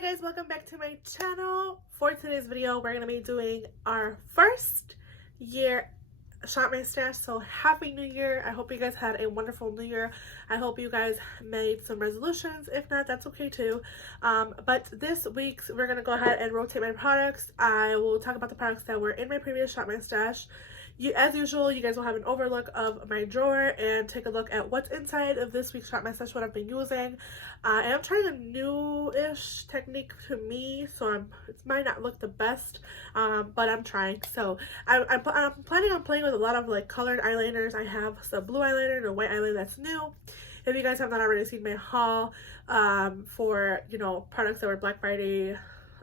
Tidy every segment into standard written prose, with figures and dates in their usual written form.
Hi guys, welcome back to my channel. For today's video, we're going to be doing our first year Shop My Stash. So happy new year. I hope you guys had a wonderful new year. I hope you guys made some resolutions. If not, that's okay too. But this week we're going to go ahead and rotate my products. I will talk about the products that were in my previous Shop My Stash. As usual, you guys will have an overlook of my drawer and take a look at what's inside of this week's Shop My Stash, what I've been using. I am trying a new-ish technique to me, so it might not look the best, but I'm trying. So I'm planning on playing with a lot of like colored eyeliners. I have some blue eyeliner and a white eyeliner that's new. If you guys have not already seen my haul for, products that were Black Friday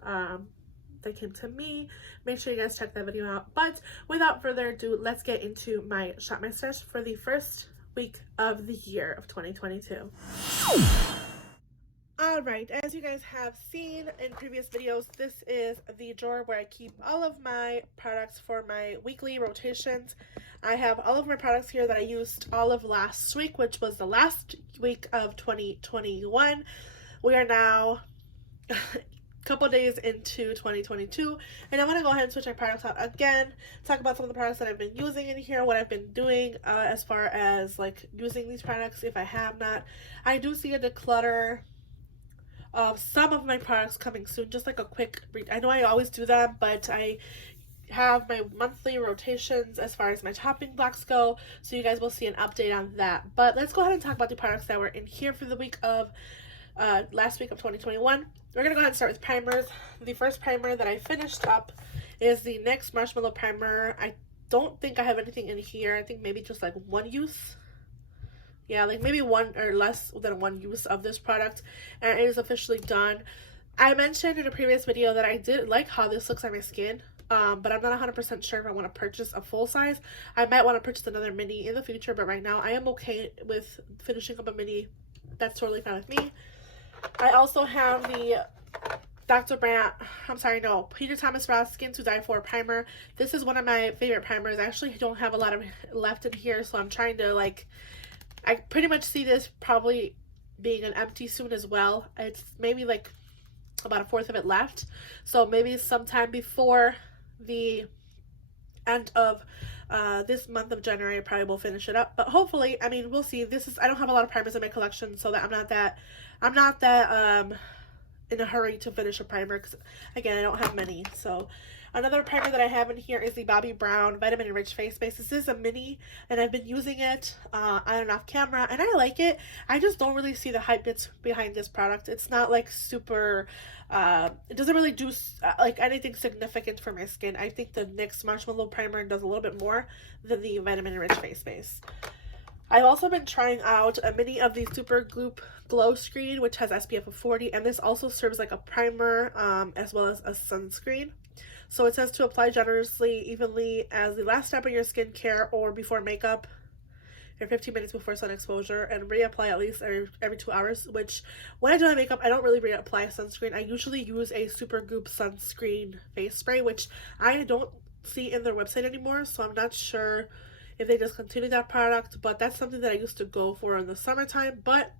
that came to me, make sure you guys check that video out. But without further ado, let's get into my Shop My Stash for the first week of the year of 2022. Alright, as you guys have seen in previous videos, this is the drawer where I keep all of my products for my weekly rotations. I have all of my products here that I used all of last week, which was the last week of 2021. We are now couple days into 2022, and I want to go ahead and switch our products out again, talk about some of the products that I've been using in here, what I've been doing as far as like using these products if I have not. I do see a declutter of some of my products coming soon, just like a quick I know I always do them, but I have my monthly rotations as far as my chopping blocks go, so you guys will see an update on that. But let's go ahead and talk about the products that were in here for the week of last week of 2021. We're gonna go ahead and start with primers. The first primer that I finished up is the NYX Marshmallow Primer. I don't think I have anything in here. I think maybe just like one use. Yeah, like maybe one or less than one use of this product, and it is officially done. I mentioned in a previous video that I did like how this looks on my skin, but I'm not 100% sure if I want to purchase a full size. I might want to purchase another mini in the future, but right now I am okay with finishing up a mini. That's totally fine with me. I also have the Peter Thomas Roth Skin to Die For primer. This is one of my favorite primers. I actually don't have a lot of left in here, so I'm trying to I pretty much see this probably being an empty soon as well. It's maybe like about a fourth of it left, so maybe sometime before the end of this month of January I probably will finish it up, but hopefully, I mean, we'll see. I don't have a lot of primers in my collection, so that I'm not that in a hurry to finish a primer, because again, I don't have many. So another primer that I have in here is the Bobbi Brown Vitamin Enriched Face Base. This is a mini, and I've been using it on and off camera, and I like it. I just don't really see the hype that's behind this product. It's not like super, it doesn't really do like anything significant for my skin. I think the NYX Marshmallow Primer does a little bit more than the Vitamin Enriched Face Base. I've also been trying out a mini of the Super Goop Glow Screen, which has SPF of 40, and this also serves like a primer as well as a sunscreen. So it says to apply generously, evenly as the last step of your skincare or before makeup, or 15 minutes before sun exposure, and reapply at least every 2 hours, which when I do my makeup, I don't really reapply sunscreen. I usually use a Super Goop sunscreen face spray, which I don't see in their website anymore, so I'm not sure if they discontinued that product, but that's something that I used to go for in the summertime. But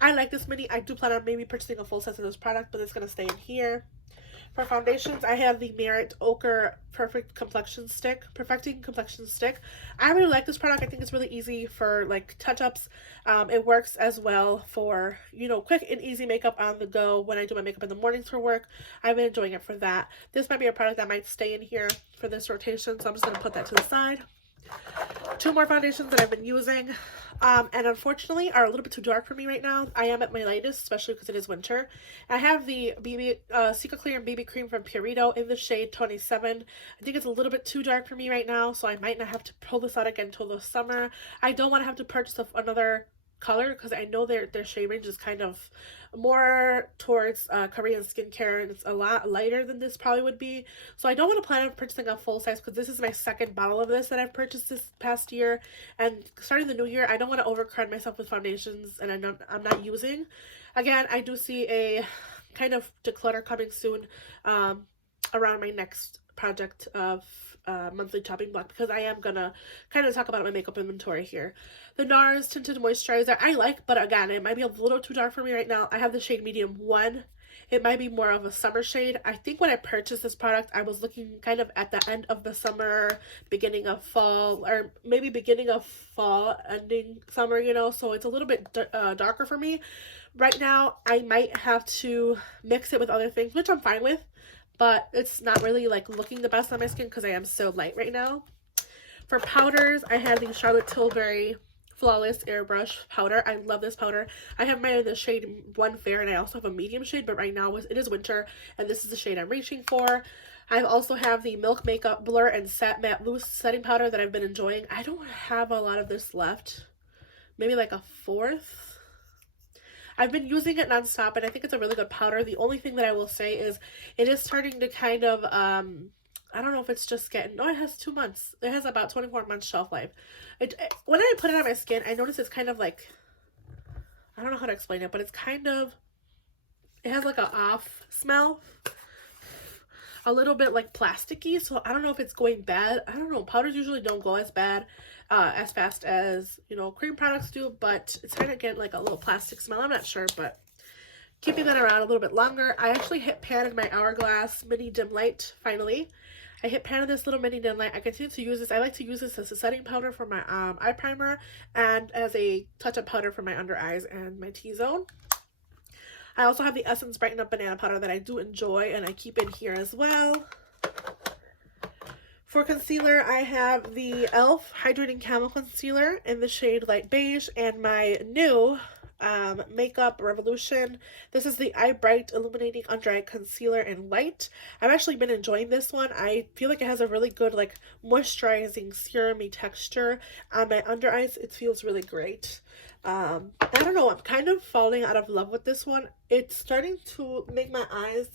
I like this mini. I do plan on maybe purchasing a full set of this product, but it's going to stay in here. For foundations, I have the Merit Ochre Perfecting Complexion Stick. I really like this product. I think it's really easy for like touch-ups. It works as well for, quick and easy makeup on the go when I do my makeup in the mornings for work. I've been enjoying it for that. This might be a product that might stay in here for this rotation, so I'm just going to put that to the side. Two more foundations that I've been using, and unfortunately are a little bit too dark for me right now. I am at my lightest, especially because it is winter. I have the Cica Clear and BB Cream from Purito in the shade 27. I think it's a little bit too dark for me right now, so I might not have to pull this out again until the summer. I don't want to have to purchase another color, because I know their shade range is kind of more towards Korean skincare, and it's a lot lighter than this probably would be. So I don't want to plan on purchasing a full size, because this is my second bottle of this that I've purchased this past year, and starting the new year, I don't want to overcrowd myself with foundations and I'm not using. Again, I do see a kind of declutter coming soon around my next project of monthly chopping block, because I am gonna kind of talk about my makeup inventory here. The NARS Tinted Moisturizer I like, but again, it might be a little too dark for me right now. I have the shade medium 1 it might be more of a summer shade. I think when I purchased this product, I was looking kind of at the end of the summer, beginning of fall, or maybe beginning of fall, ending summer, you know, so it's a little bit darker for me. Right now, I might have to mix it with other things, which I'm fine with, but it's not really like looking the best on my skin because I am so light right now. For powders, I have the Charlotte Tilbury Flawless Airbrush powder. I love this powder. I have mine in the shade 1 Fair, and I also have a medium shade, but right now it is winter, and this is the shade I'm reaching for. I also have the Milk Makeup Blur and Satin Matte Loose Setting Powder that I've been enjoying. I don't have a lot of this left. Maybe like a fourth. I've been using it nonstop, and I think it's a really good powder. The only thing that I will say is it is starting to kind of, I don't know if it's just getting, no, it has 2 months. It has about 24 months shelf life. When I put it on my skin, I notice it's kind of like, I don't know how to explain it, but it's kind of, it has like a off smell. A little bit like plasticky, so I don't know if it's going bad. I don't know. Powders usually don't go as bad, as fast as, you know, cream products do, but it's kind of getting like a little plastic smell. I'm not sure, but keeping that around a little bit longer. I actually hit pan in my Hourglass Mini Dim Light, finally. I hit pan in this little mini dim light. I continue to use this. I like to use this as a setting powder for my eye primer and as a touch-up powder for my under eyes and my T-zone. I also have the Essence Brighten Up Banana Powder that I do enjoy, and I keep in here as well. For concealer, I have the e.l.f. Hydrating Camel Concealer in the shade Light Beige, and my new Makeup Revolution. This is the Eye Bright Illuminating Under Eye Concealer in Light. I've actually been enjoying this one. I feel like it has a really good, like, moisturizing serum-y texture on my under eyes. It feels really great. I don't know, I'm kind of falling out of love with this one. It's starting to make my eyes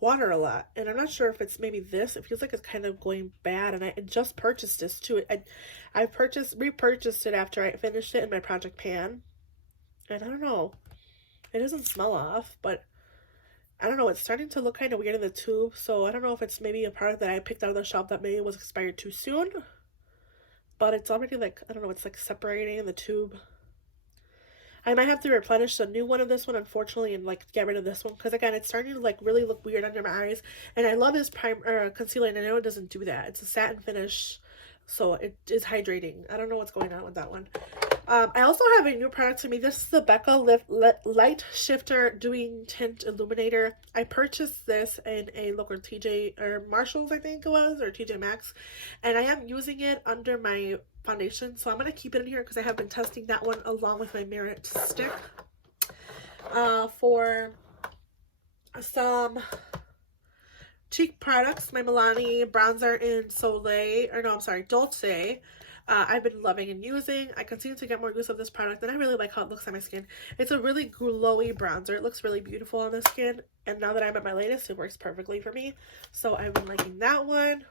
water a lot, and I'm not sure if it's maybe this. It feels like it's kind of going bad, and I just purchased this too. I repurchased it after I finished it in my Project Pan. And I don't know, it doesn't smell off, but I don't know, it's starting to look kind of weird in the tube, so I don't know if it's maybe a product that I picked out of the shop that maybe was expired too soon, but it's already like, I don't know, it's like separating in the tube. I might have to replenish a new one of this one, unfortunately, and like get rid of this one, because again, it's starting to like really look weird under my eyes, and I love this concealer, and I know it doesn't do that. It's a satin finish, so it is hydrating. I don't know what's going on with that one. I also have a new product to me. This is the Becca Light Shifter Dewing Tint Illuminator. I purchased this in a local TJ or Marshalls, I think it was, or TJ Maxx, and I am using it under my foundation, so I'm going to keep it in here because I have been testing that one along with my Merit stick. For some cheek products, my Milani bronzer in Soleil, or no, I'm sorry, Dolce. I've been loving and using. I continue to get more use of this product, and I really like how it looks on my skin. It's a really glowy bronzer. It looks really beautiful on the skin, and now that I'm at my latest, it works perfectly for me. So I've been liking that one.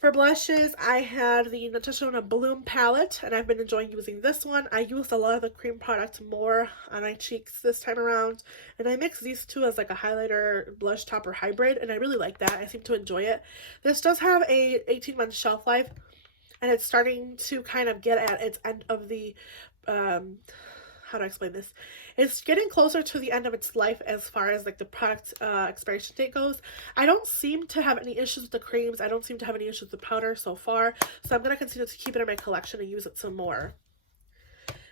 For blushes, I had the Natasha Bloom palette, and I've been enjoying using this one. I used a lot of the cream product more on my cheeks this time around, and I mixed these two as like a highlighter blush topper hybrid, and I really like that. I seem to enjoy it. This does have a 18-month shelf life, and it's starting to kind of get at its end of the, how do I explain this? It's getting closer to the end of its life as far as like the product expiration date goes. I don't seem to have any issues with the creams. I don't seem to have any issues with the powder so far. So I'm going to continue to keep it in my collection and use it some more.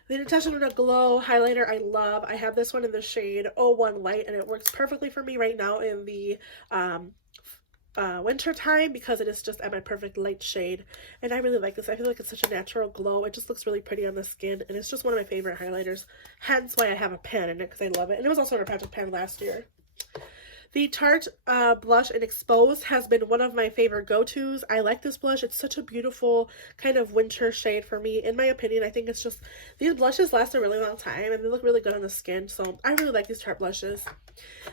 The Natasha Glow highlighter I love. I have this one in the shade 01 Light, and it works perfectly for me right now in the winter time because it is just at my perfect light shade, and I really like this. I feel like it's such a natural glow. It just looks really pretty on the skin, and it's just one of my favorite highlighters, hence why I have a pen in it, because I love it. And it was also in a Project Pen last year. The Tarte blush in Expose has been one of my favorite go-tos. I like this blush. It's such a beautiful kind of winter shade for me. In my opinion, I think it's just, these blushes last a really long time and they look really good on the skin. So I really like these Tarte blushes.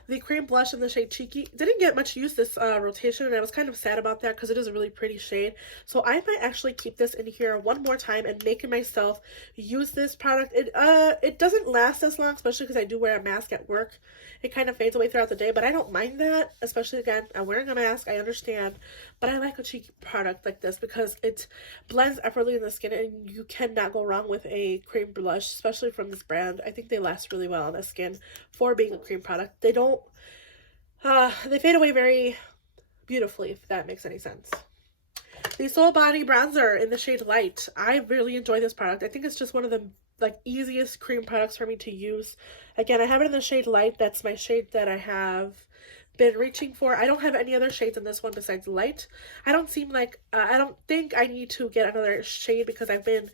The cream blush in the shade Cheeky didn't get much use this rotation, and I was kind of sad about that because it is a really pretty shade. So I might actually keep this in here one more time and make it myself use this product. It doesn't last as long, especially because I do wear a mask at work. It kind of fades away throughout the day, but I don't don't mind that, especially, again, I'm wearing a mask, I understand, but I like a cheeky product like this because it blends effortlessly in the skin, and you cannot go wrong with a cream blush, especially from this brand. I think they last really well on the skin for being a cream product. They don't, they fade away very beautifully, if that makes any sense. The Soul Body Bronzer in the shade Light. I really enjoy this product. I think it's just one of the like easiest cream products for me to use. Again, I have it in the shade Light. That's my shade that I have been reaching for. I don't have any other shades in this one besides Light. I don't think I need to get another shade because I've been,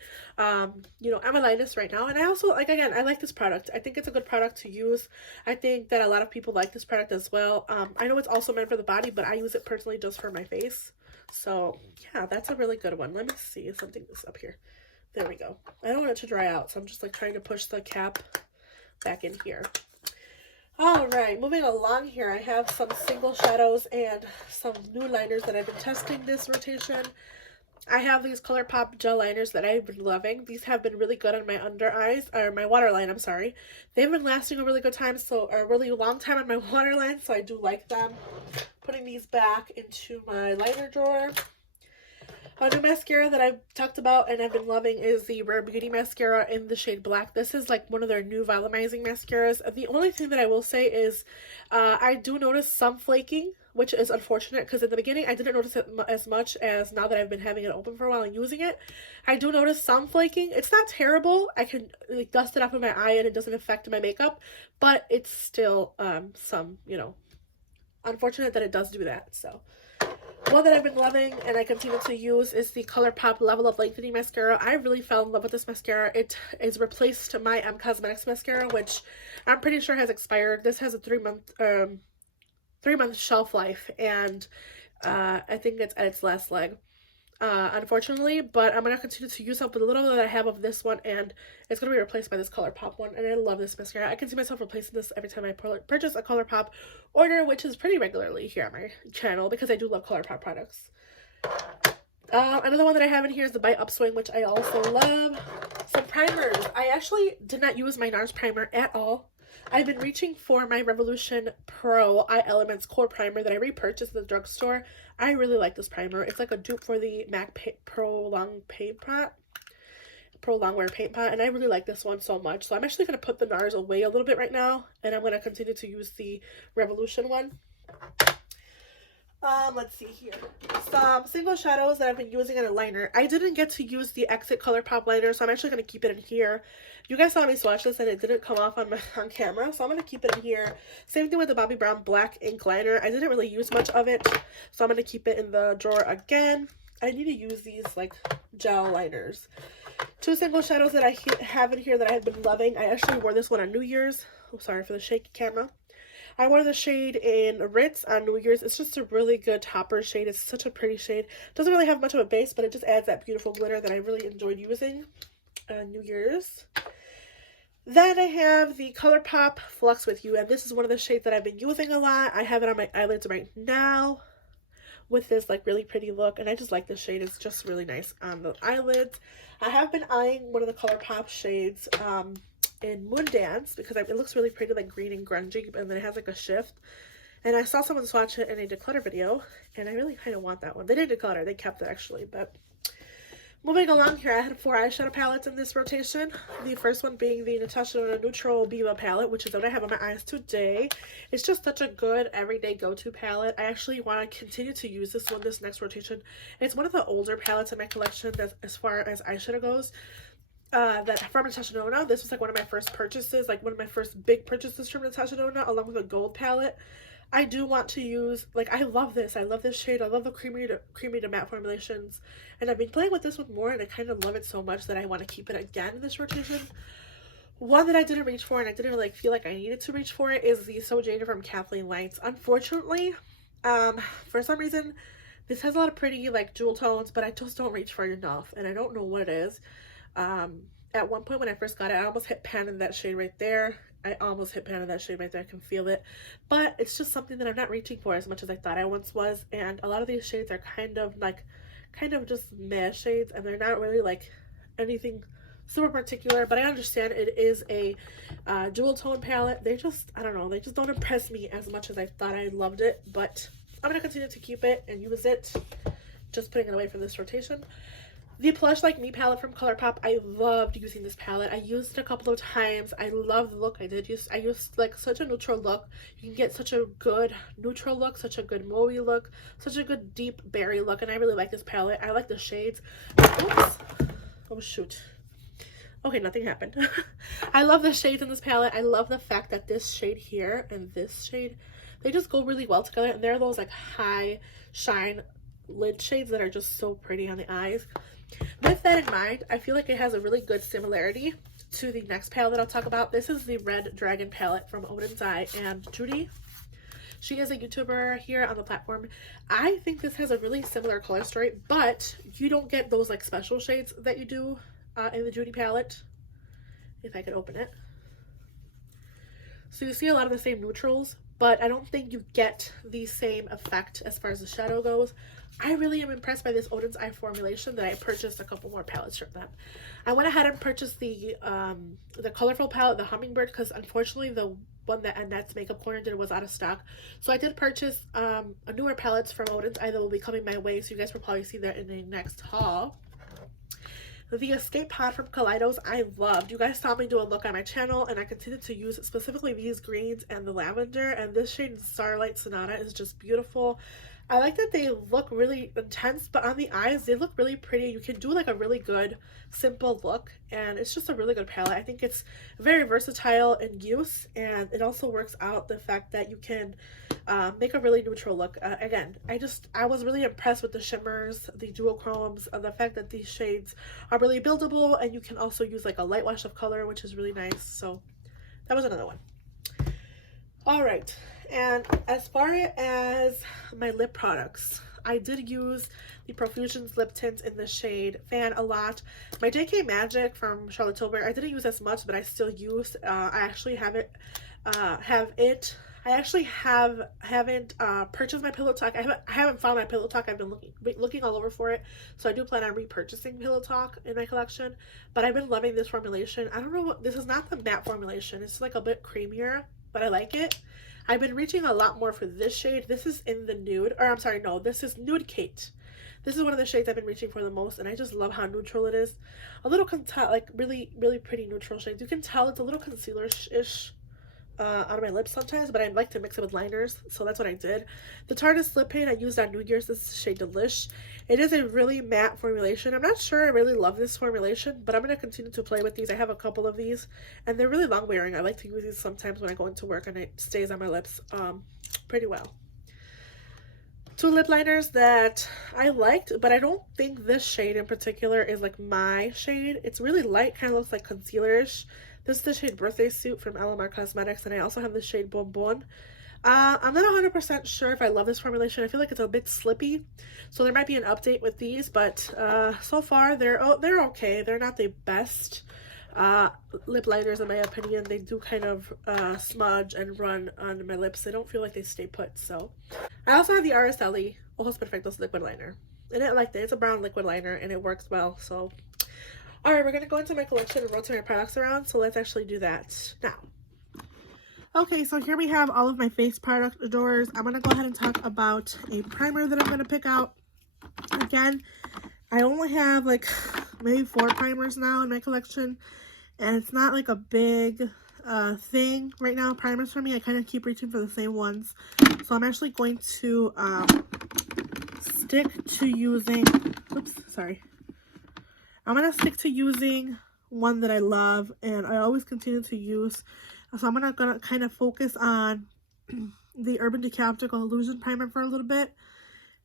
you know, amylitis right now. And I also, like, again, I like this product. I think it's a good product to use. I think that a lot of people like this product as well. I know it's also meant for the body, but I use it personally just for my face. So, yeah, that's a really good one. Let me see something this up here. There we go. I don't want it to dry out, so I'm just, like, trying to push the cap back in here. All right, moving along here, I have some single shadows and some new liners that I've been testing this rotation. I have these ColourPop gel liners that I've been loving. These have been really good on my under eyes, or my waterline, I'm sorry. They've been lasting a really good time, so a really long time on my waterline, so I do like them. Putting these back into my liner drawer. A new mascara that I've talked about and I've been loving is the Rare Beauty mascara in the shade Black. This is like one of their new volumizing mascaras. The only thing that I will say is I do notice some flaking, which is unfortunate because in the beginning I didn't notice it as much as now that I've been having it open for a while and using it. I do notice some flaking. It's not terrible. I can like dust it off of my eye and it doesn't affect my makeup, but it's still some, you know, unfortunate that it does do that. So one that I've been loving and I continue to use is the ColourPop Level Up Lengthening Mascara. I really fell in love with this mascara. It is replaced my Cosmetics mascara, which I'm pretty sure has expired. This has a 3-month shelf life, and I think it's at its last leg, unfortunately, but I'm going to continue to use up the little that I have of this one, and it's going to be replaced by this ColourPop one, and I love this mascara. I can see myself replacing this every time I purchase a ColourPop order, which is pretty regularly here on my channel because I do love ColourPop products. Another one that I have in here is the Bite Upswing, which I also love. Some primers. I actually did not use my NARS primer at all. I've been reaching for my Revolution Pro Eye Elements Core Primer that I repurchased at the drugstore. I really like this primer. It's like a dupe for the MAC Pro Longwear Paint Pot, and I really like this one so much. So I'm actually going to put the NARS away a little bit right now, and I'm going to continue to use the Revolution one. Let's see here. Some single shadows that I've been using in a liner. I didn't get to use the Exit ColourPop liner, so I'm actually going to keep it in here. You guys saw me swatch this and it didn't come off on camera, so I'm going to keep it in here. Same thing with the Bobbi Brown Black Ink Liner. I didn't really use much of it, so I'm going to keep it in the drawer again. I need to use these like gel liners. Two single shadows that I have in here that I have been loving. I actually wore this one on New Year's. Oh, sorry for the shaky camera. I wore the shade in Ritz on New Year's. It's just a really good topper shade. It's such a pretty shade. Doesn't really have much of a base, but it just adds that beautiful glitter that I really enjoyed using on New Year's. Then I have the ColourPop Flux With You, and this is one of the shades that I've been using a lot. I have it on my eyelids right now with this like really pretty look, and I just like this shade. It's just really nice on the eyelids. I have been eyeing one of the ColourPop shades in Moondance because it looks really pretty, like green and grungy, and then it has like a shift. And I saw someone swatch it in a declutter video, and I really kind of want that one. They didn't declutter, they kept it actually. But moving along here, I had 4 eyeshadow palettes in this rotation. The first one being the Natasha Denona Neutral Biba palette, which is what I have on my eyes today. It's just such a good everyday go-to palette. I actually want to continue to use this one this next rotation. It's one of the older palettes in my collection that, as far as eyeshadow goes. That from Natasha Denona. This was like one of my first purchases, like one of my first big purchases from Natasha Denona, along with a gold palette. I do want to use, like, I love this. I love this shade. I love the creamy to matte formulations. And I've been playing with this one more, and I kind of love it so much that I want to keep it again in this rotation. One that I didn't reach for, and I didn't really feel like I needed to reach for it, is the So Jaded from Kathleen Lights. Unfortunately, for some reason, this has a lot of pretty, like, jewel tones, but I just don't reach for it enough, and I don't know what it is. At one point when I first got it, I almost hit pan in that shade right there. I almost hit pan in that shade right there. I can feel it. But it's just something that I'm not reaching for as much as I thought I once was. And a lot of these shades are kind of just meh shades, and they're not really like anything super particular, but I understand it is a dual tone palette. They just, I don't know, they just don't impress me as much as I thought I loved it, but I'm going to continue to keep it and use it. Just putting it away for this rotation. The Plush Like Me palette from ColourPop, I loved using this palette. I used it a couple of times. I love the look I used like such a neutral look. You can get such a good neutral look, such a good mauve look, such a good deep berry look, and I really like this palette. I like the shades. Oops. Oh shoot. Okay, nothing happened. I love the shades in this palette. I love the fact that this shade here and this shade, they just go really well together, and they're those like high shine lid shades that are just so pretty on the eyes. With that in mind, I feel like it has a really good similarity to the next palette that I'll talk about. This is the Red Dragon palette from Odin's Eye and Judy. She is a YouTuber here on the platform. I think this has a really similar color story, but you don't get those like special shades that you do in the Judy palette. If I could open it. So you see a lot of the same neutrals, but I don't think you get the same effect as far as the shadow goes. I really am impressed by this Odin's Eye formulation that I purchased a couple more palettes from them. I went ahead and purchased the colorful palette, the Hummingbird, because unfortunately the one that Annette's Makeup Corner did was out of stock. So I did purchase a newer palettes from Odin's Eye that will be coming my way, so you guys will probably see that in the next haul. The Escape Pod from Kaleidos, I loved. You guys saw me do a look on my channel, and I continued to use specifically these greens and the lavender, and this shade Starlight Sonata is just beautiful. I like that they look really intense, but on the eyes, they look really pretty. You can do like a really good, simple look, and it's just a really good palette. I think it's very versatile in use, and it also works out the fact that you can make a really neutral look. Again, I was really impressed with the shimmers, the duochromes, the fact that these shades are really buildable, and you can also use like a light wash of color, which is really nice. So that was another one. All right, and as far as my lip products, I did use the Profusions lip tint in the shade Fan a lot. My JK Magic from Charlotte Tilbury, I didn't use as much, but I still use. I actually haven't purchased my Pillow Talk. I haven't found my Pillow Talk. I've been looking all over for it, so I do plan on repurchasing Pillow Talk in my collection. But I've been loving this formulation. I don't know what this is. Not the matte formulation. It's like a bit creamier, but I like it. I've been reaching a lot more for this shade. This is in the nude, or I'm sorry, no, this is Nude Kate. This is one of the shades I've been reaching for the most, and I just love how neutral it is. A little, like, really, really pretty neutral shades. You can tell it's a little concealer-ish on my lips sometimes, but I like to mix it with liners, so that's what I did. The Tarteist lip paint I used on New Year's, this is shade Delish. It is a really matte formulation. I'm not sure I really love this formulation, but I'm going to continue to play with these. I have a couple of these, and they're really long wearing. I like to use these sometimes when I go into work, and it stays on my lips pretty well. Two lip liners that I liked, but I don't think this shade in particular is like my shade. It's really light, kind of looks like concealer-ish. This is the shade Birthday Suit from LMR Cosmetics, and I also have the shade Bon Bon. I'm not 100% sure if I love this formulation. I feel like it's a bit slippy, so there might be an update with these, but so far they're okay. They're not the best lip liners in my opinion. They do kind of smudge and run on my lips. They don't feel like they stay put. So I also have the RSLE Ojos Perfectos liquid liner, and I like that. It's a brown liquid liner, and it works well. So alright, we're going to go into my collection and rotate my products around, so let's actually do that now. Okay, so here we have all of my face product adorers. I'm going to go ahead and talk about a primer that I'm going to pick out. Again, I only have like maybe 4 primers now in my collection, and it's not like a big thing right now, primers for me. I kind of keep reaching for the same ones. So I'm actually going to stick to using, I'm going to stick to using one that I love and I always continue to use. So I'm going to kind of focus on the Urban Decay Optical Illusion Primer for a little bit.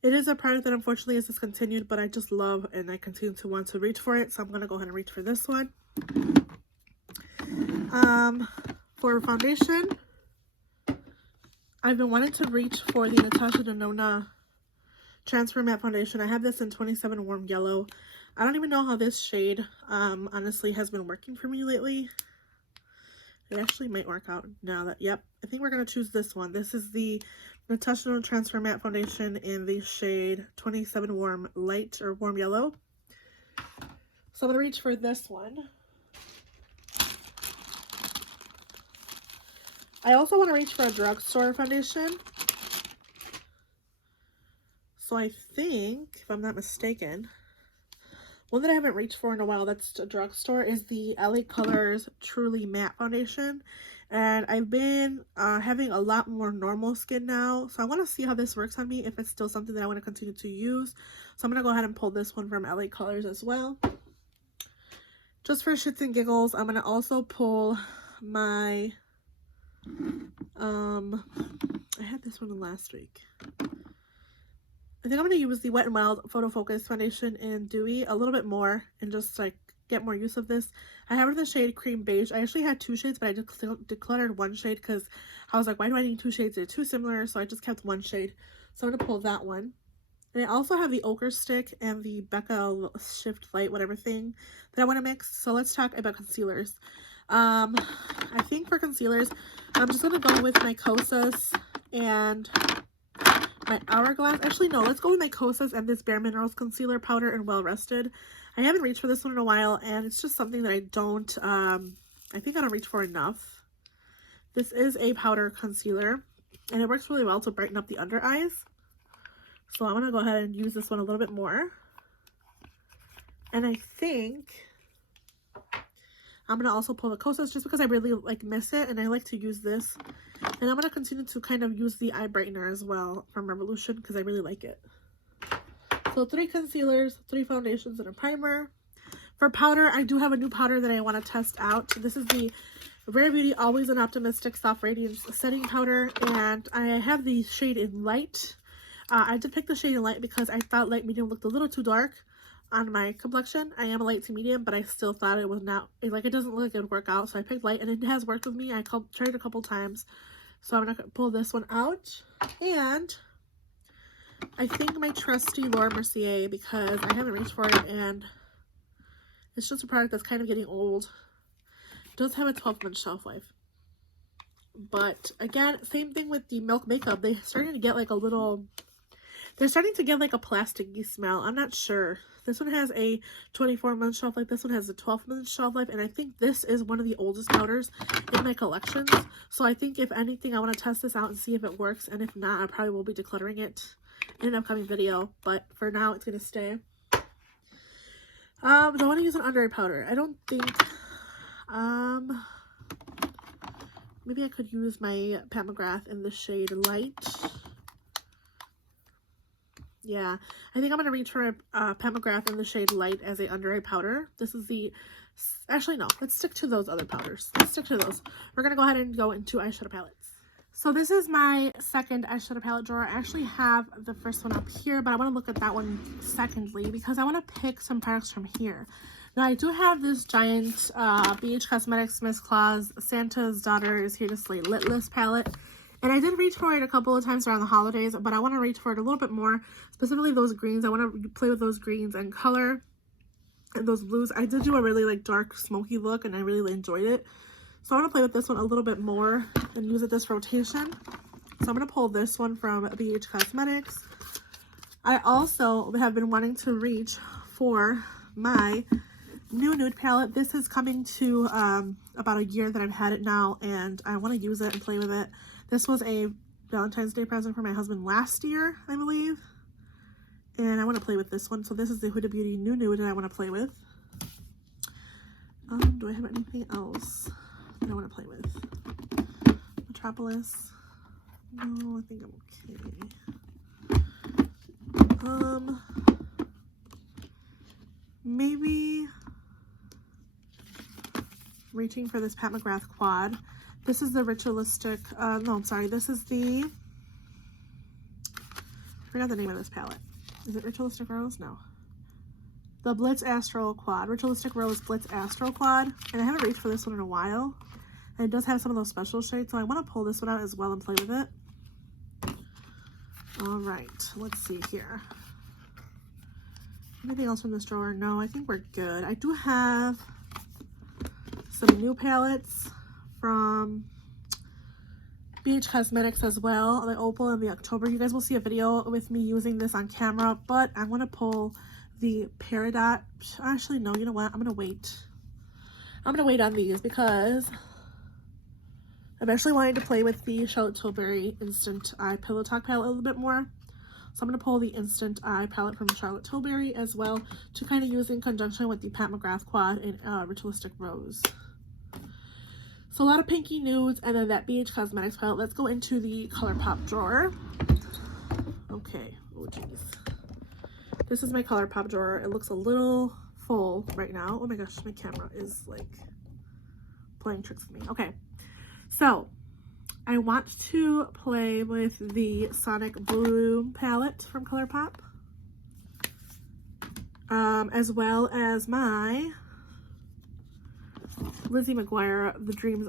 It is a product that unfortunately is discontinued, but I just love and I continue to want to reach for it. So I'm going to go ahead and reach for this one. For foundation, I've been wanting to reach for the Natasha Denona Transfer Matte Foundation. I have this in 27 Warm Yellow. I don't even know how this shade, honestly, has been working for me lately. It actually might work out now that, yep, I think we're going to choose this one. This is the Natasha Denona Transfer Matte Foundation in the shade 27 Warm Light or Warm Yellow. So I'm going to reach for this one. I also want to reach for a drugstore foundation. So I think, if I'm not mistaken, one that I haven't reached for in a while that's a drugstore is the LA Colors Truly Matte Foundation. And I've been having a lot more normal skin now. So I want to see how this works on me, if it's still something that I want to continue to use. So I'm going to go ahead and pull this one from LA Colors as well. Just for shits and giggles, I'm going to also pull my, I had this one last week. I think I'm going to use the Wet n Wild Photo Focus Foundation in Dewy a little bit more and just like get more use of this. I have it in the shade Cream Beige. I actually had two shades, but I just decluttered one shade because I was like, why do I need two shades? They're too similar, so I just kept one shade. So I'm going to pull that one. And I also have the Ochre Stick and the Becca Shift Light, whatever thing that I want to mix. So let's talk about concealers. I think for concealers, I'm just going to go with my Kosas and my Hourglass. Actually, no, let's go with my Kosas and this Bare Minerals Concealer Powder in Well Rested. I haven't reached for this one in a while, and it's just something that I don't, I think I don't reach for enough. This is a powder concealer, and it works really well to brighten up the under eyes. So I'm going to go ahead and use this one a little bit more. And I think I'm going to also pull the Kosas just because I really like miss it, and I like to use this. And I'm going to continue to kind of use the eye brightener as well from Revolution because I really like it. So 3 concealers, 3 foundations, and a primer. For powder, I do have a new powder that I want to test out. This is the Rare Beauty Always an Optimistic Soft Radiance Setting Powder, and I have the shade in Light. I did pick the shade in Light because I thought Light Medium looked a little too dark on my complexion. I am a light to medium, but I still thought it was not, like, it doesn't look like it would work out, so I picked Light, and it has worked with me. I tried it a couple times, so I'm going to pull this one out. And I think my trusty Laura Mercier, because I haven't reached for it, and it's just a product that's kind of getting old. It does have a 12-month shelf life. But again, same thing with the Milk Makeup. They're starting to get like a little, they're starting to get like a plasticky smell. I'm not sure. This one has a 24-month shelf life. This one has a 12-month shelf life. And I think this is one of the oldest powders in my collections. So I think if anything, I want to test this out and see if it works. And if not, I probably will be decluttering it in an upcoming video. But for now, it's going to stay. Do I want to use an under eye powder? I don't think, maybe I could use my Pat McGrath in the shade Light. Yeah, I think I'm going to reach for a Pat McGrath in the shade Light as a under eye powder. This is the, actually no, let's stick to those other powders. Let's stick to those. We're going to go ahead and go into eyeshadow palettes. So this is my second eyeshadow palette drawer. I actually have the first one up here, but I want to look at that one secondly because I want to pick some products from here. Now I do have this giant BH Cosmetics Miss Claus Santa's Daughter is Here to Slay Litless palette. And I did reach for it a couple of times around the holidays, but I want to reach for it a little bit more, specifically those greens. I want to play with those greens and color and those blues. I did do a really like dark smoky look and I really enjoyed it. So I want to play with this one a little bit more and use it this rotation. So I'm going to pull this one from BH Cosmetics. I also have been wanting to reach for my new nude palette. This is coming to about a year that I've had it now, and I want to use it and play with it. This was a Valentine's Day present for my husband last year, I believe. And I want to play with this one. So this is the Huda Beauty New Nude that I want to play with. Do I have anything else that I want to play with? Metropolis. No, I think I'm okay. Maybe reaching for this Pat McGrath quad. This is the Ritualistic, no, I'm sorry, this is the, I forgot the name of this palette. Is it Ritualistic Rose? No. The Blitz Astral Quad. Ritualistic Rose Blitz Astral Quad. And I haven't reached for this one in a while. And it does have some of those special shades, so I want to pull this one out as well and play with it. Alright, let's see here. Anything else from this drawer? No, I think we're good. I do have some new palettes from BH Cosmetics as well, the Opal and the October. You guys will see a video with me using this on camera, but I want to pull the Peridot. Actually, no, you know what? I'm going to wait. I'm going to wait on these because I'm actually wanting to play with the Charlotte Tilbury Instant Eye Pillow Talk palette a little bit more. So I'm going to pull the Instant Eye palette from Charlotte Tilbury as well to kind of use in conjunction with the Pat McGrath Quad and Ritualistic Rose. So a lot of pinky nudes and then that BH Cosmetics palette. Let's go into the ColourPop drawer. Okay, oh geez. This is my ColourPop drawer. It looks a little full right now. Oh my gosh, my camera is like playing tricks with me. Okay, so I want to play with the Sonic Blue palette from ColourPop, as well as my Lizzie McGuire,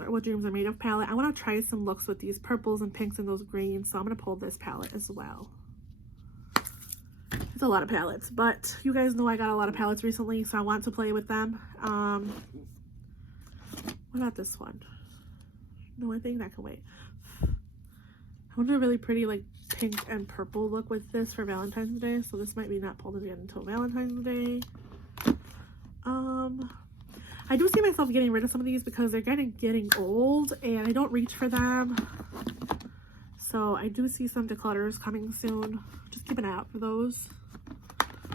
What Dreams Are Made Of palette. I want to try some looks with these purples and pinks and those greens, so I'm going to pull this palette as well. It's a lot of palettes, but you guys know I got a lot of palettes recently, so I want to play with them. What about this one? No, I think that can wait. I want a really pretty like pink and purple look with this for Valentine's Day, so this might be not pulled again until Valentine's Day. I do see myself getting rid of some of these because they're kind of getting old and I don't reach for them. So I do see some declutters coming soon. Just keep an eye out for those.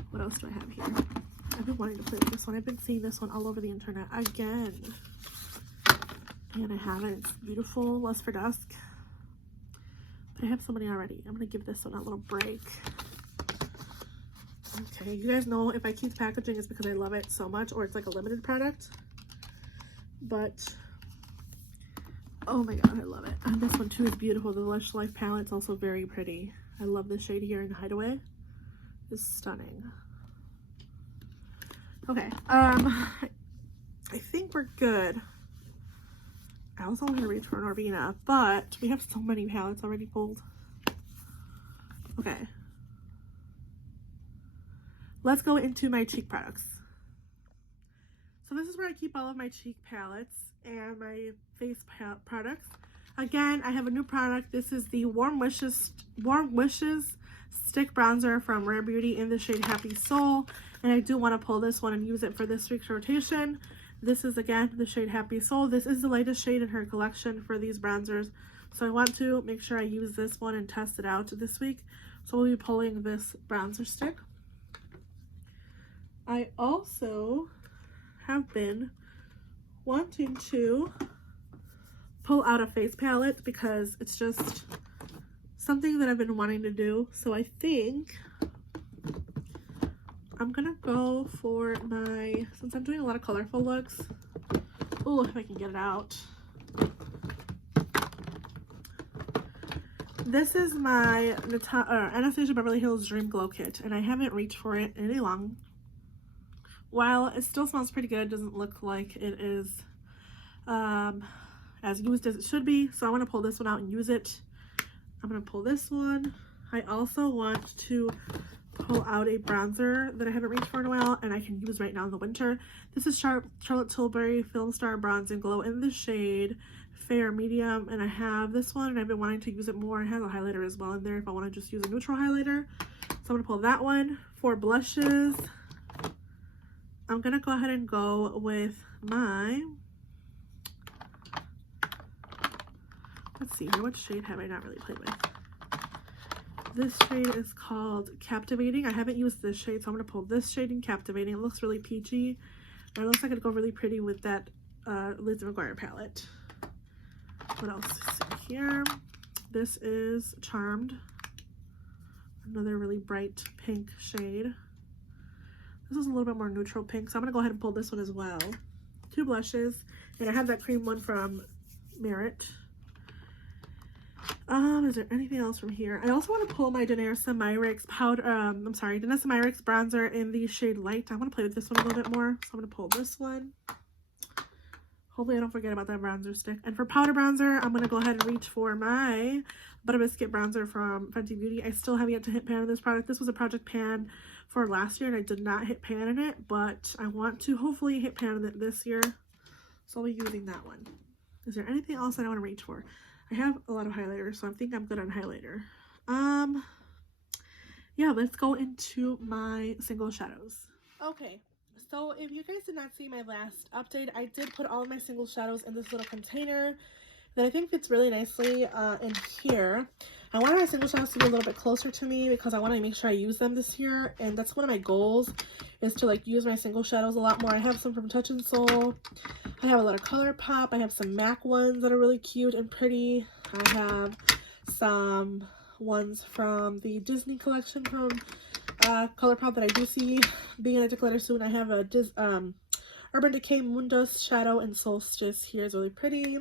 What else do I have here? I've been wanting to play with this one. I've been seeing this one all over the internet again. And I haven't. It's beautiful. Lust for Dusk. But I have so many already. I'm going to give this one a little break. Okay, you guys know if I keep the packaging it's because I love it so much or it's like a limited product. But, oh my god, I love it. And this one too is beautiful. The Lush Life palette is also very pretty. I love this shade here in Hideaway. It's stunning. Okay, I think we're good. I also want to reach for an Orbina, but we have so many palettes already pulled. Okay. Let's go into my cheek products. So this is where I keep all of my cheek palettes and my face products. Again, I have a new product. This is the Warm Wishes Stick Bronzer from Rare Beauty in the shade Happy Soul. And I do want to pull this one and use it for this week's rotation. This is, again, the shade Happy Soul. This is the latest shade in her collection for these bronzers. So I want to make sure I use this one and test it out this week. So we'll be pulling this bronzer stick. I also have been wanting to pull out a face palette because it's just something that I've been wanting to do. So I think I'm gonna go for my, since I'm doing a lot of colorful looks, oh, if I can get it out. This is my Anastasia Beverly Hills Dream Glow Kit, and I haven't reached for it any long. While it still smells pretty good, doesn't look like it is as used as it should be. So I want to pull this one out and use it. I'm going to pull this one. I also want to pull out a bronzer that I haven't reached for in a while and I can use right now in the winter. This is Charlotte Tilbury Film Star Bronze and Glow in the shade Fair Medium. And I have this one and I've been wanting to use it more. It has a highlighter as well in there if I want to just use a neutral highlighter. So I'm going to pull that one. For blushes, I'm going to go ahead and go with my, let's see here, what shade have I not really played with? This shade is called Captivating. I haven't used this shade, so I'm going to pull this shade in Captivating. It looks really peachy, and it looks like it'd go really pretty with that Lizzie McGuire palette. What else is here? This is Charmed. Another really bright pink shade. This is a little bit more neutral pink, so I'm going to go ahead and pull this one as well. 2 blushes, and I have that cream one from Merit. Is there anything else from here? I also want to pull my Danessa Myricks Danessa Myricks bronzer in the shade Light. I want to play with this one a little bit more, so I'm going to pull this one. Hopefully I don't forget about that bronzer stick. And for powder bronzer, I'm going to go ahead and reach for my Butter Biscuit bronzer from Fenty Beauty. I still have yet to hit pan in this product. This was a project pan for last year and I did not hit pan in it, but I want to hopefully hit pan in it this year. So I'll be using that one. Is there anything else that I want to reach for? I have a lot of highlighters, so I think I'm good on highlighter. Yeah, let's go into my single shadows. Okay, so if you guys did not see my last update, I did put all of my single shadows in this little container. that I think fits really nicely in here. I want my single shadows to be a little bit closer to me because I want to make sure I use them this year, and that's one of my goals, is to like use my single shadows a lot more. I have some from Touch and Soul. I have a lot of ColourPop. I have some MAC ones that are really cute and pretty. I have some ones from the Disney collection from ColourPop that I do see being a declutter soon. I have a Urban Decay Moondust Shadow and Solstice here is really pretty.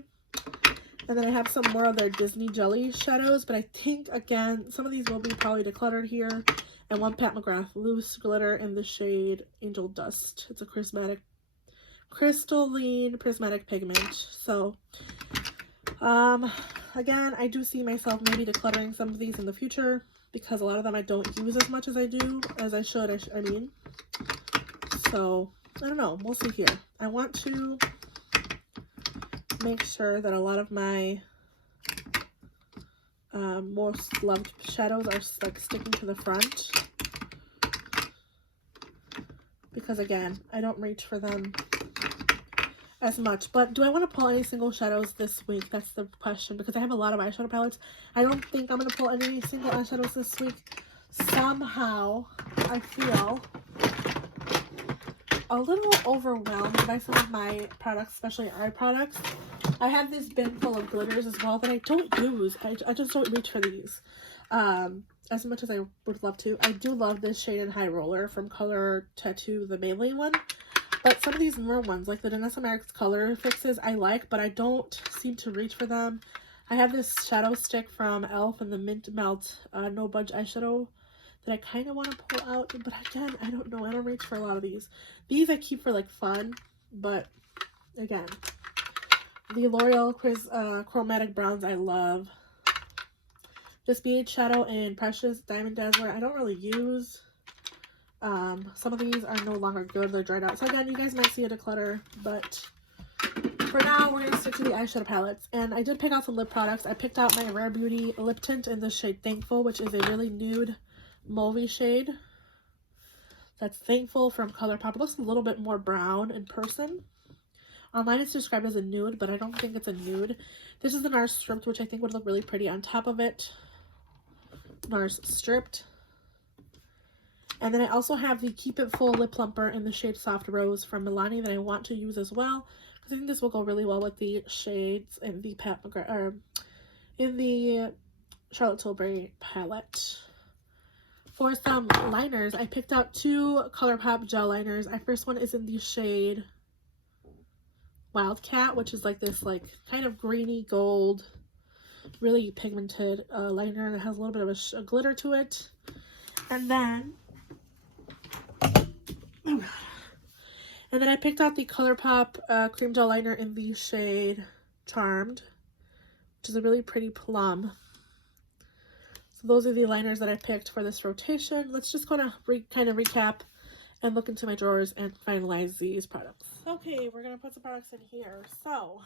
And then I have some more of their Disney Jelly shadows, but I think, again, some of these will be probably decluttered here. And one Pat McGrath Loose Glitter in the shade Angel Dust. It's a crystalline prismatic pigment. So, again, I do see myself maybe decluttering some of these in the future because a lot of them I don't use as much as I do, as I should, I mean. So, I don't know. We'll see here. I want to make sure that a lot of my most loved shadows are like sticking to the front, because again, I don't reach for them as much. But do I want to pull any single shadows this week? That's the question, because I have a lot of eyeshadow palettes. I don't think I'm going to pull any single eyeshadows this week. Somehow I feel a little overwhelmed by some of my products, especially eye products. I have this bin full of glitters as well that I don't use. I just don't reach for these as much as I would love to. I do love this shade in High Roller from Color Tattoo, the Maybelline one. But some of these newer ones, like the Danessa Myricks Color Fixes, I like, but I don't seem to reach for them. I have this shadow stick from e.l.f. and the Mint Melt No Budge eyeshadow that I kind of want to pull out. But again, I don't know. I don't reach for a lot of these. These I keep for like fun, but again, the L'Oreal Chromatic Browns I love. This BH Shadow in Precious Diamond Dazzler I don't really use. Some of these are no longer good. They're dried out. So again, you guys might see a declutter, but for now, we're going to stick to the eyeshadow palettes. And I did pick out some lip products. I picked out my Rare Beauty lip tint in the shade Thankful, which is a really nude mauvey shade. That's Thankful from ColourPop. It looks a little bit more brown in person. Online it's described as a nude, but I don't think it's a nude. This is the NARS Stripped, which I think would look really pretty on top of it. NARS Stripped. And then I also have the Keep It Full Lip Plumper in the shade Soft Rose from Milani that I want to use as well, because I think this will go really well with the shades in the Pat McGrath, or in the Charlotte Tilbury palette. For some liners, I picked out two ColourPop gel liners. My first one is in the shade Wildcat, which is like this like kind of greeny gold, really pigmented liner that has a little bit of a glitter to it. And then I picked out the ColourPop cream gel liner in the shade Charmed, which is a really pretty plum. So those are the liners that I picked for this rotation. Let's just kind of recap and look into my drawers and finalize these products. Okay, we're gonna put some products in here. So,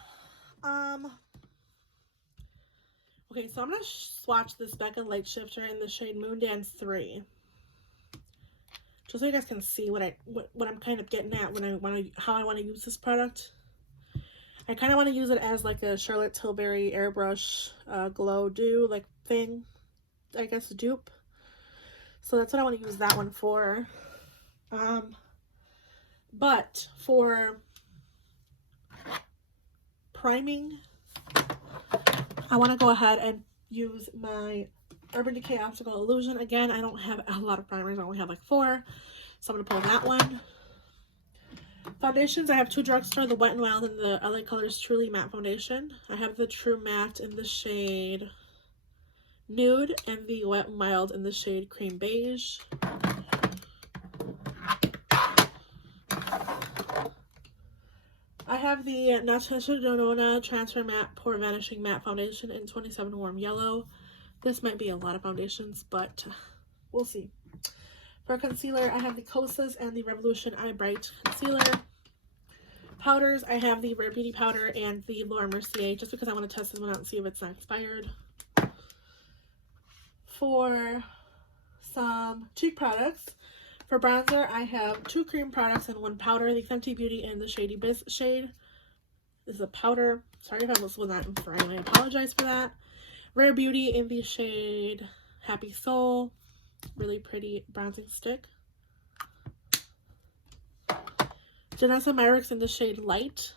okay, so I'm gonna swatch this Becca Light Shifter in the shade Moondance 3. Just so you guys can see what I'm kind of getting at when how I want to use this product. I kind of want to use it as like a Charlotte Tilbury airbrush glow dew like thing, I guess, dupe. So that's what I want to use that one for. But for priming, I want to go ahead and use my Urban Decay Optical Illusion. Again, I don't have a lot of primers. I only have like 4. So I'm going to pull that one. Foundations, I have two drugstore, the Wet n Wild and the LA Colors Truly Matte Foundation. I have the True Matte in the shade Nude and the Wet n Wild in the shade Cream Beige. I have the Natasha Denona Transfer Matte Pore Vanishing Matte Foundation in 27 Warm Yellow. This might be a lot of foundations, but we'll see. For concealer, I have the Kosas and the Revolution Eye Bright Concealer. Powders, I have the Rare Beauty Powder and the Laura Mercier, just because I want to test this one out and see if it's not expired. For some cheek products, for bronzer, I have 2 cream products and 1 powder. The Fenty Beauty in the Shady Biz shade. This is a powder. Sorry if I was not in frame. I apologize for that. Rare Beauty in the shade Happy Soul. Really pretty bronzing stick. Janessa Myricks in the shade Light.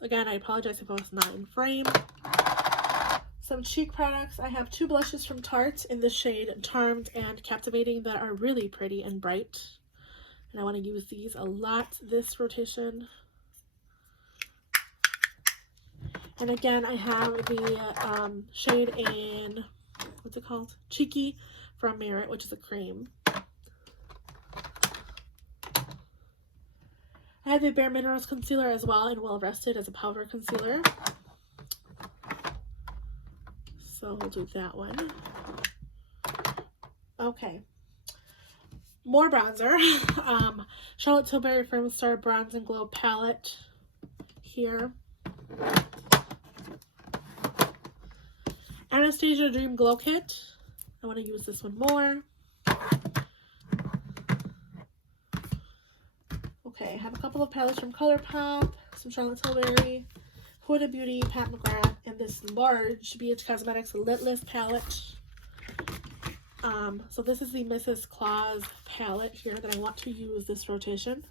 Again, I apologize if I was not in frame. Some cheek products. I have 2 blushes from Tarte in the shade Charmed and Captivating that are really pretty and bright. And I want to use these a lot this rotation. And again, I have the shade in, what's it called? Cheeky from Merit, which is a cream. I have the Bare Minerals concealer as well in Well Rested as a powder concealer. So we'll do that one. Okay. More bronzer. Charlotte Tilbury Firm Star Bronze and Glow palette here. Anastasia Dream Glow Kit. I want to use this one more. Okay, I have a couple of palettes from ColourPop, some Charlotte Tilbury, Huda Beauty, Pat McGrath, and this large BH Cosmetics Litless palette. So this is the Mrs. Claus palette here that I want to use this rotation.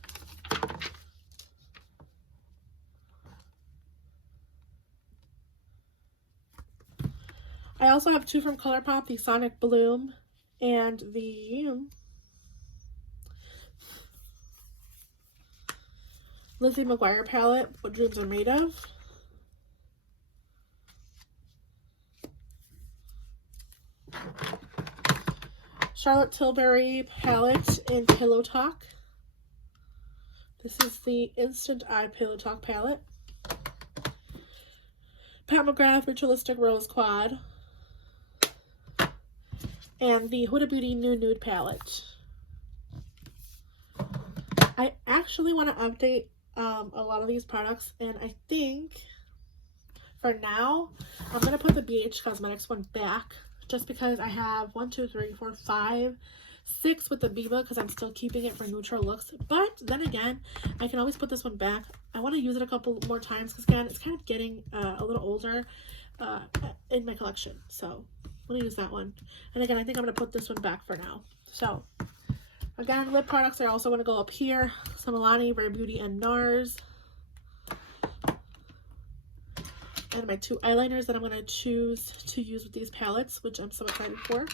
I also have 2 from ColourPop, the Sonic Bloom and the Lizzie McGuire palette, What Dreams Are Made Of. Charlotte Tilbury palette in Pillow Talk. This is the Instant Eye Pillow Talk palette. Pat McGrath Ritualistic Rose Quad. And the Huda Beauty New Nude palette. I actually want to update a lot of these products, and I think for now I'm going to put the BH Cosmetics one back just because I have 1, 2, 3, 4, 5, 6 with the Biba because I'm still keeping it for neutral looks. But then again, I can always put this one back. I want to use it a couple more times because again, it's kind of getting a little older in my collection. So I'm going to use that one. And again, I think I'm going to put this one back for now. So again, lip products are also going to go up here. Some Milani, Rare Beauty, and NARS. And my 2 eyeliners that I'm going to choose to use with these palettes, which I'm so excited for.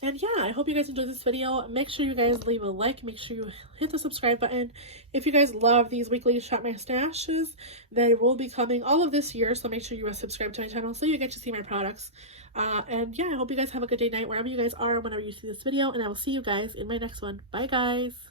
And yeah, I hope you guys enjoyed this video. Make sure you guys leave a like. Make sure you hit the subscribe button. If you guys love these weekly Shop My Stashes, they will be coming all of this year. So make sure you are subscribed to my channel so you get to see my products. And yeah, I hope you guys have a good day, night, wherever you guys are, whenever you see this video. And I will see you guys in my next one. Bye, guys.